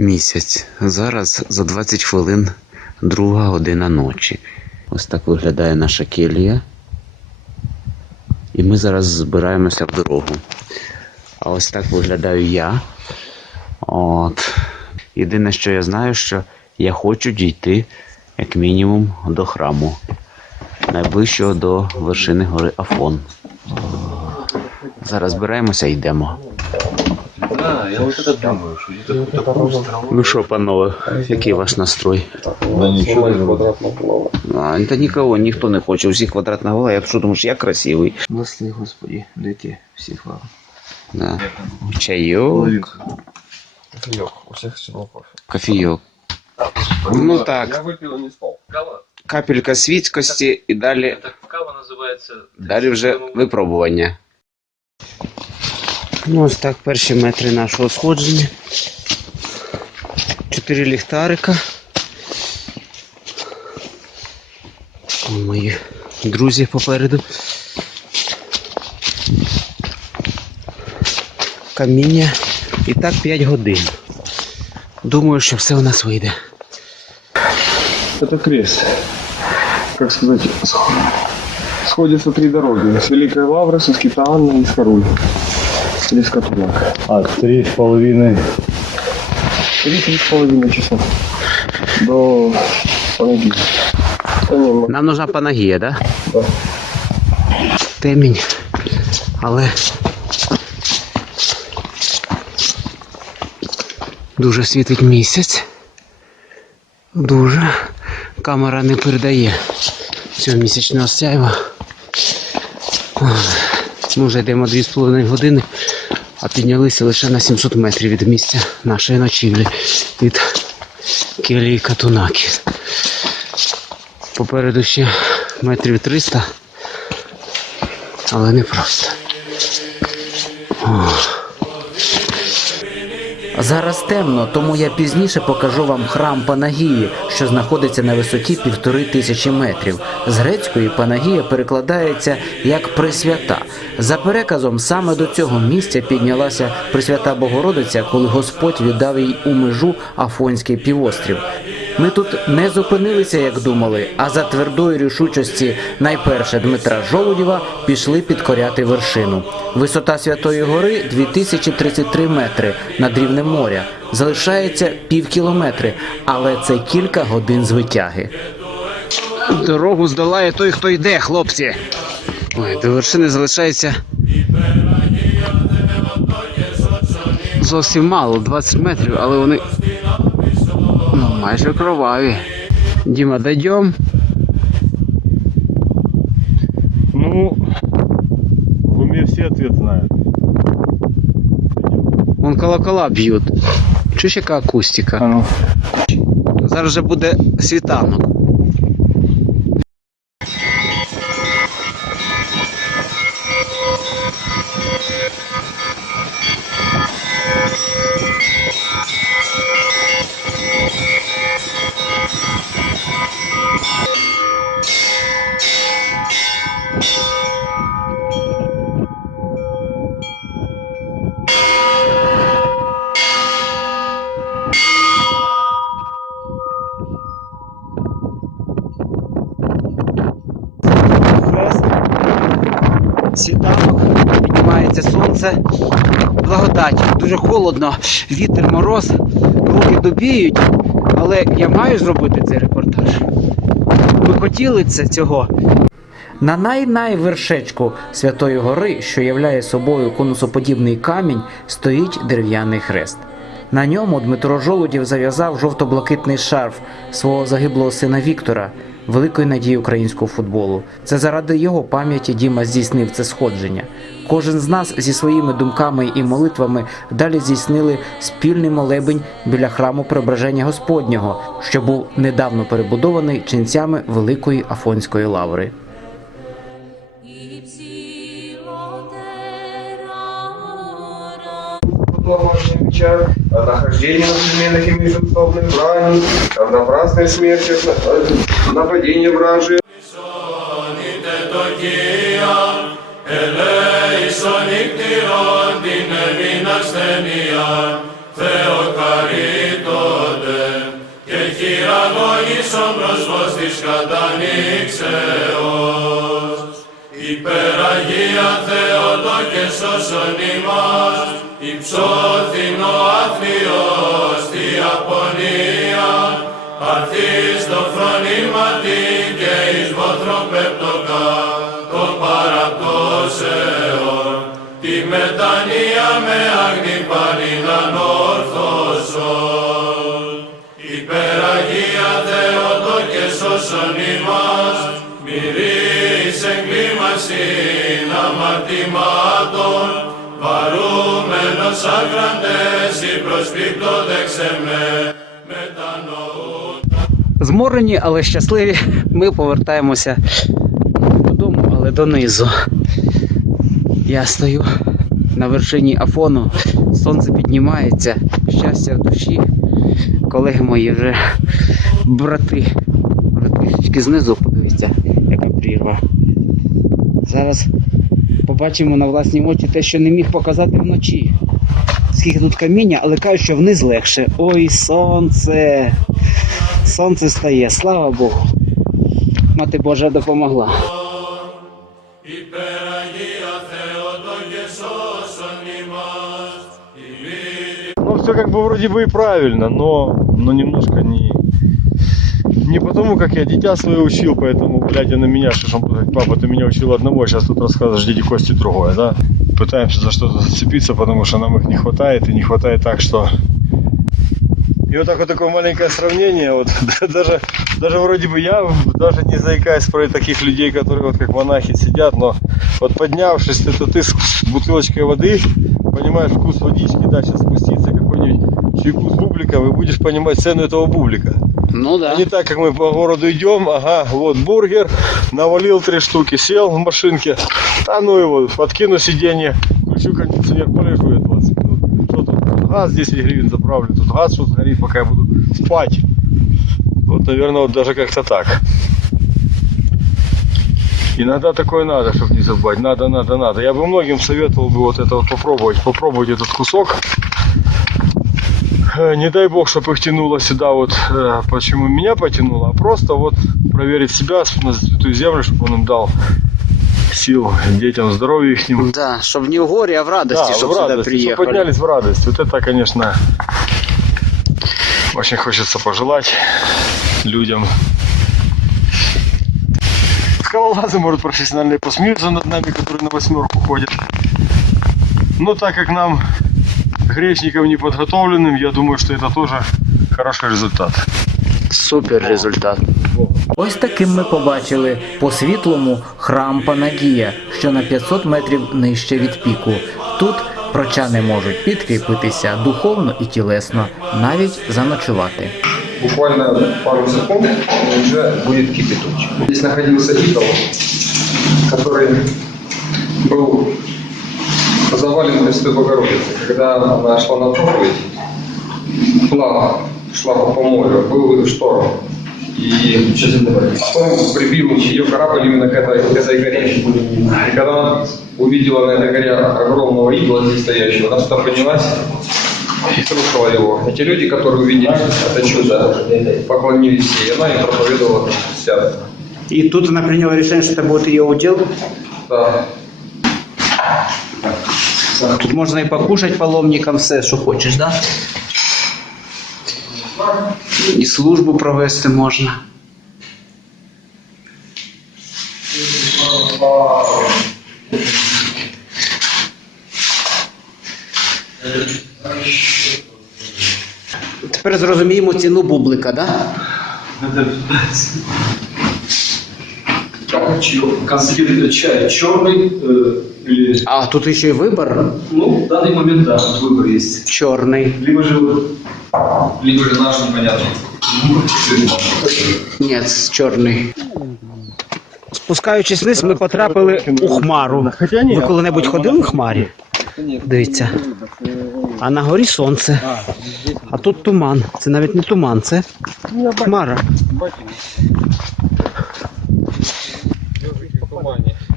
місяць. Зараз за 20 хвилин друга година ночі. Ось так виглядає наша келія. І ми зараз збираємося в дорогу. А ось так виглядаю я. От. Єдине, що я знаю, що я хочу дійти як мінімум до храму, найближчого до вершини гори Афон. Зараз збираємося і йдемо. Да, я вот это думаю, что где-то какой-то курс Ну що, панове, який ваш настрой? Да ничего не квадратного плава. А, та нікого, ніхто не хоче, усіх квадратна гола, я що думаю, що я красивий. Благослови, Господи, дайте всіх вам. Да. Чайок, Йох, у всіх сьогодні кофе. кофійок. Ну Я так, випив і не спав. Кава? капелька світськості і далі, Так кава называется... далі вже випробування. Ну, ось так перші метри нашого сходження. Чотири ліхтарика. О, мої друзі попереду. Каміння. І так 5 годин. Думаю, що все у нас вийде. Это крест. Как сказать, сх- сходятся три дороги. С Великой Лавры, со Скитанной и с Харуль. Или. А, три с половиной. Три-три с половиной часа. До Панагии. Нам нужна панагія, да? да. Темінь. Але дуже світить місяць. Дуже. Камера не передає цього місячного сяйва. Ми вже йдемо 2,5 години, а піднялися лише на 700 метрів від місця нашої ночівлі від келії Катунаки. Попереду ще метрів 300, але не просто. Зараз темно, тому я пізніше покажу вам храм Панагії, що знаходиться на висоті півтори тисячі метрів. З грецької Панагія перекладається як Пресвята. За переказом, саме до цього місця піднялася Пресвята Богородиця, коли Господь віддав їй у межу Афонський півострів. Ми тут не зупинилися, як думали, а за твердої рішучості найперше Дмитра Жолудєва пішли підкоряти вершину. Висота Святої Гори 2033 метри над рівнем моря. Залишається пів кілометри, але це кілька годин з витяги. Дорогу здолає той, хто йде, хлопці. Ой, до вершини залишається зовсім мало, 20 метрів, але вони майже кроваві. Діма, дойдем. Ну, в уме все ответ знают. Вон колокола б'ють. Чуєш, яка акустика? А ну. Зараз же буде світанок. Світанок, піднімається сонце, благодать. Дуже холодно, вітер, мороз, руки добіють, але я маю зробити цей репортаж. Ми хотіли це цього. На най-най Святої Гори, що являє собою конусоподібний камінь, стоїть дерев'яний хрест. На ньому Дмитро Жолудів зав'язав жовто-блакитний шарф свого загиблого сина Віктора, великої надії українського футболу. Це заради його пам'яті Діма здійснив це сходження. Кожен з нас зі своїми думками і молитвами далі здійснили спільний молебень біля храму Преображення Господнього, що був недавно перебудований ченцями Великої Афонської лаври. Полномочия меча, о нахождении на современных и международных брани, о напрасной смерти, э, нападении вражье. eleison ictiron din emin asthenia, Theocarito χειραγώγησον προσβός της κατανοίξεως. Υπεραγία Θεότο και σώσον ημάς, υψώθην το φρονήματι και εις βόθρων πεπτοκά, το παραπτώσεων, τη μετανία με άγνη πανίδαν όρθωσον. Υπεραγία Θεότο και σώσον ημάς, μυρίς εγκλήμασιν αμαρτημάτων, παρούμενος αγραντές η προσπίπτω δεξεμέ, μετανοούν. Зморені, але щасливі, ми повертаємося додому, але донизу. Я стою на вершині Афону, сонце піднімається, щастя в душі. Колеги мої вже брати. Трішечки знизу, подивіться, яка прірва. Зараз побачимо на власні очі те, що не міг показати вночі. Скільки тут каміння, але кажуть, що вниз легше. Ой, сонце! Сонце стає, слава Богу. Мати Божа допомогла. Ну, все как бы вроде бы и правильно, но, но немножко не, не потому, как я дитя свое учил, поэтому, блядь, на меня, что он говорит, папа, ты меня учил одного, а сейчас тут рассказываешь дети Кости другое, да? Пытаемся за что-то зацепиться, потому что нам их не хватает, и не хватает так, что и вот так вот такое маленькое сравнение, вот даже, даже вроде бы я, даже не заикаясь про таких людей, которые вот как монахи сидят, но вот поднявшись, это ты с бутылочкой воды, понимаешь вкус водички, да, сейчас спуститься какой-нибудь чайку с бубликом, и будешь понимать цену этого бублика. Ну да. А не так, как мы по городу идем, ага, вот бургер, навалил три штуки, сел в машинке, а ну его, подкину сиденье, включу кондиционер, полежу я 20 минут. Что там, газ 10 гривен заправлю, тут газ что сгорит, пока я буду спать. Вот, наверное, вот даже как-то так. Иногда такое надо, чтобы не забывать. Надо, надо, надо. Я бы многим советовал бы вот это вот попробовать, попробовать этот кусок. Э, Не дай бог, чтобы их тянуло сюда, вот э, почему меня потянуло, а просто вот проверить себя на святую землю, чтобы он им дал сил детям, здоровья их ним. Да, щоб не в горі, а в радості, щоб в сюди радость, чтобы приїхали. поднялись в радость. Вот это, конечно, очень хочется пожелать людям. Скалолазы, может, профессиональные посмеются над нами, которые на восьмерку ходят. Но так как нам, грешникам неподготовленным, я думаю, что это тоже хороший результат. Супер результат. Ось таким ми побачили по світлому храм Панагія, що на 500 метрів нижче від піку. Тут прочани можуть підкріпитися духовно і тілесно, навіть заночувати. буквально пару секунд и уже будет кипяточек. Здесь находился идол, который был завален Пресвятой Богородицы. Когда она шла на проповедь, шла, шла по, по морю, был шторм. И потом прибил ее корабль именно к этой, к этой горе. И когда она увидела на этой горе огромного идола здесь стоящего, она сюда поднялась и слушала его. Эти люди, которые увидели это чудо, поклонились ей, и она им проповедовала христиан. І тут вона прийняла рішення, що це буде її уділ. Да. Тут можна і покушати паломникам все, що хочеш, да? І службу провести можна. Тепер зрозуміємо ціну бублика, да? Концентрированный чай черный э, или... А тут ще й вибір Ну, в данный момент, да, выбор есть. чорний. Либо же, вот- либо же наш непонятный. Ну, Ні, чорний. Спускаючись вниз, ми потрапили у хмару. Хотя нет. Ви коли-небудь ходили в хмарі? Дивіться. А на горі сонце. А тут туман. Це навіть не туман, це хмара.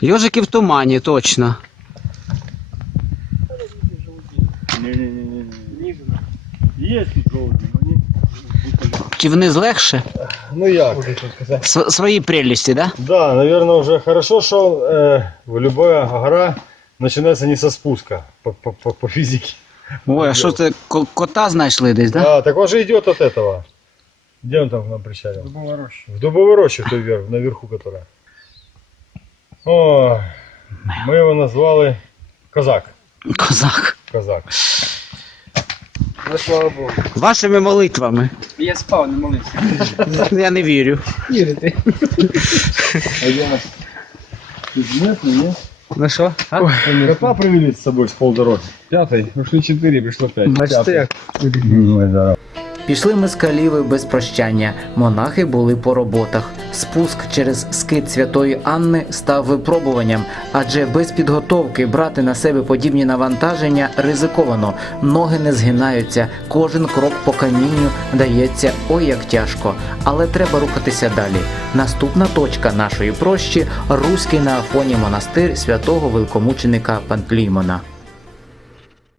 Йожики в тумані, точно. Не-не-не. Есть тут. Чи вниз легше? Ну як? Св- свої прелісті, да? Да, наверное, уже хорошо, что э, любая гора начинается не со спуска по, по, по, по физике. Ой, а що це кота знайшли десь, да? Да, так он же идет от этого. Где он там к нам причалил? В дубовой роще, в той вверх, наверху которая. О, мы его назвали Казак. Козак. Казак. Ну, слава Богу. Вашими молитвами. Я спав, не молився. Я не вірю. А где нас? Тут местный, нет? Ну що? А? Кота привели с собой с полдороги. Пятый. Ушли четыре, пришло пять. Бачите, як Ну, да. Пішли ми з каліви без прощання. Монахи були по роботах. Спуск через скит святої Анни став випробуванням, адже без підготовки брати на себе подібні навантаження ризиковано. Ноги не згинаються, кожен крок по камінню дається ой як тяжко. Але треба рухатися далі. Наступна точка нашої прощі Руський на Афоні монастир святого великомученика Пантлімона.